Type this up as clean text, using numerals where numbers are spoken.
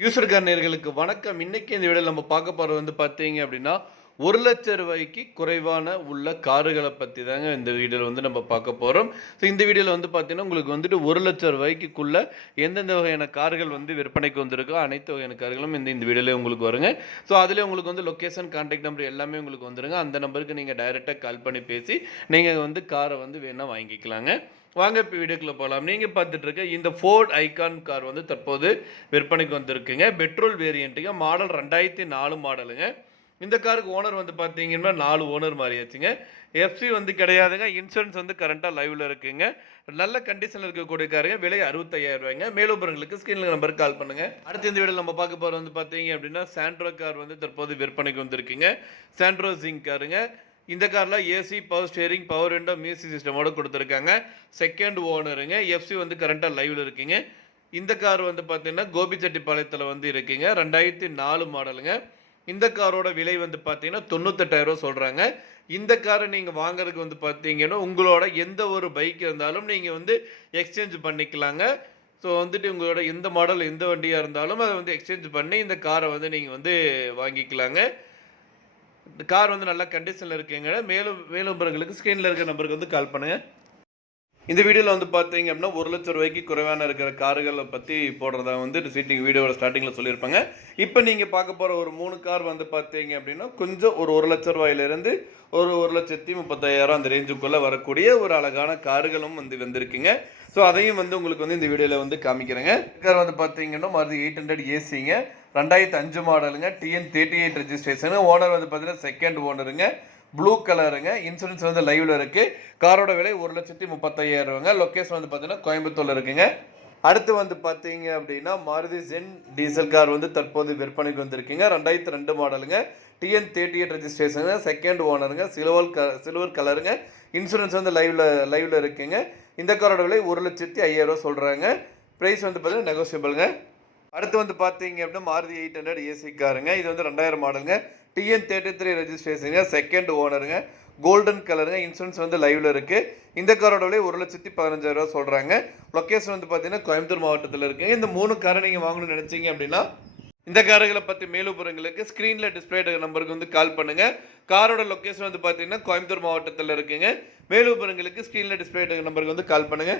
User car நேயர்களுக்கு வணக்கம். இன்னைக்கு இந்த வீடியோல நம்ம பார்க்க போறது பார்த்தீங்க அப்படின்னா, ரூ. 1,00,000 குறைவான உள்ள கார்கள பத்தி தாங்க இந்த வீடியோல நம்ம பார்க்க போறோம். ஸோ இந்த வீடியோல பார்த்தீங்கன்னா, உங்களுக்கு ரூ. 1,00,000க்குள்ள எந்தெந்த வகையான கார்கள் விற்பனைக்கு வந்திருக்கோ, அனைத்து வகையான கார்களும் இந்த வீடியோல உங்களுக்கு வருங்க. ஸோ அதிலே உங்களுக்கு லொகேஷன், கான்டாக்ட் நம்பர் எல்லாமே உங்களுக்கு வந்துருங்க. அந்த நம்பருக்கு நீங்க டைரக்ட்டா கால் பண்ணி பேசி, நீங்க கார வேணா வாங்கிக்கலாங்க. வாங்க இப்போ வீடியோக்குள்ள போகலாம். நீங்க பார்த்துட்டு இருக்க இந்த ஃபோர்ட் ஐகான் கார் தற்போது விற்பனைக்கு வந்திருக்குங்க. பெட்ரோல் வேரியண்ட்டுங்க. மாடல் 2004 மாடலுங்க. இந்த காருக்கு ஓனர் பார்த்தீங்கன்னா 4 ஓனர் மாறியாச்சுங்க. எஃப்சி கிடையாதுங்க. இன்சூரன்ஸ் கரண்ட்டா லைவ்ல இருக்குங்க. நல்ல கண்டிஷன்ல இருக்கக்கூடிய காருங்க. விலை ரூ. 65,000ங்க. மேலும் விவரங்களுக்கு ஸ்கிரீன்ல நம்பருக்கு கால் பண்ணுங்க. அடுத்து இந்த வீடியோல நம்ம பார்க்க போறது பார்த்தீங்க அப்படின்னா, சாண்ட்ரோ கார் தற்போது விற்பனைக்கு வந்திருக்குங்க. சாண்ட்ரோ ஜிங்க் காருங்க. இந்த கார்ல AC, power steering, power window, music சிஸ்டமோட கொடுத்துருக்காங்க. செகண்ட் ஓனருங்க. எஃப்சி கரண்ட்டா லைவ்ல இருக்குங்க. இந்த கார் பார்த்தீங்கன்னா கோபிச்செட்டிப்பாளையத்தில் இருக்குங்க. 2004 மாடலுங்க. இந்த காரோட விலை பார்த்தீங்கன்னா ரூ. 98,000 சொல்றாங்க. இந்த காரை நீங்க வாங்குறதுக்கு பார்த்தீங்கன்னா, உங்களோட எந்த ஒரு பைக் இருந்தாலும் நீங்க எக்ஸ்சேஞ்ச் பண்ணிக்கலாங்க. ஸோ உங்களோட எந்த மாடல், எந்த வண்டியா இருந்தாலும் அதை எக்ஸ்சேஞ்ச் பண்ணி இந்த காரை நீங்க வாங்கிக்கலாங்க. இந்த கார் நல்ல கண்டிஷன்ல இருக்குங்க. மேலும் மேலும் விவரங்களுக்கு ஸ்க்ரீன்ல இருக்க நம்பருக்கு கால் பண்ணுங்க. இந்த வீடியோல பார்த்தீங்க அப்படின்னா, ரூ. 1,00,000 குறைவான இருக்கிற கார்கள பத்தி போடுறதா சீட்டிங் வீடியோவோட ஸ்டார்ட்டிங்ல சொல்லியிருப்பாங்க. இப்போ நீங்க பார்க்க போற ஒரு 3 கார் பார்த்தீங்க அப்படின்னா, கொஞ்சம் ஒரு ரூ. 1,00,000 ஒரு 1,30,000 அந்த ரேஞ்சுக்குள்ள வரக்கூடிய ஒரு அழகான கார்களும் வந்திருக்குங்க. ஸோ அதையும் உங்களுக்கு இந்த வீடியோல காமிக்கிறேங்க. கார் பார்த்தீங்கன்னா, மாருதி 800 ஏசிங்க. 2005 மாடலுங்க. TN 38 registration. ஓனர் பார்த்தீங்கன்னா செகண்ட் ஓனருங்க. ப்ளூ கலருங்க. இன்சூரன்ஸ் லைவ்ல இருக்கு. காரோட விலை ரூ. 1,30,000. லொகேஷன் பார்த்தீங்கன்னா கோயம்புத்தூர்ல இருக்குங்க. அடுத்து பார்த்தீங்க அப்படின்னா, மாருதி ஜென் டீசல் கார் தற்போது விற்பனைக்கு வந்திருக்குங்க. 2002 மாடலுங்க. TN 38 registration. செகண்ட் ஓனருங்க. சில்வர் கலருங்க. இன்சூரன்ஸ் லைவ்ல இருக்குங்க. இந்த காரோட விலை ரூ. 1,05,000 சொல்றாங்க. பிரைஸ் பார்த்தீங்கன்னா நெகோசியபிள்ங்க. அடுத்து பார்த்தீங்க அப்படின்னா, மாருதி 800 ஏசி காருங்க. இது 2000 மாடலுங்க. டிஎன் 33 ரெஜிஸ்ட்ரேஷனுங்க. செகண்ட் ஓனருங்க. கோல்டன் கலருங்க. இன்சூரன்ஸ் லைவ்ல இருக்கு. இந்த காரோட விலை ரூ. 1,15,000 சொல்றாங்க. லொகேஷன் பார்த்தீங்கன்னா கோயம்புத்தூர் மாவட்டத்தில் இருக்குங்க. இந்த 3 காரை நீங்க வாங்கணும்னு நினைச்சீங்க அப்படின்னா, இந்த கார்களை பற்றி மேலும் விவரங்களுக்கு ஸ்க்ரீனில் டிஸ்பிளே நம்பருக்கு கால் பண்ணுங்க. காரோட லொகேஷன் பார்த்தீங்கன்னா கோயம்புத்தூர் மாவட்டத்தில் இருக்குங்க. மேலும் விவரங்களுக்கு ஸ்க்ரீனில் டிஸ்பிளே நம்பருக்கு கால் பண்ணுங்க.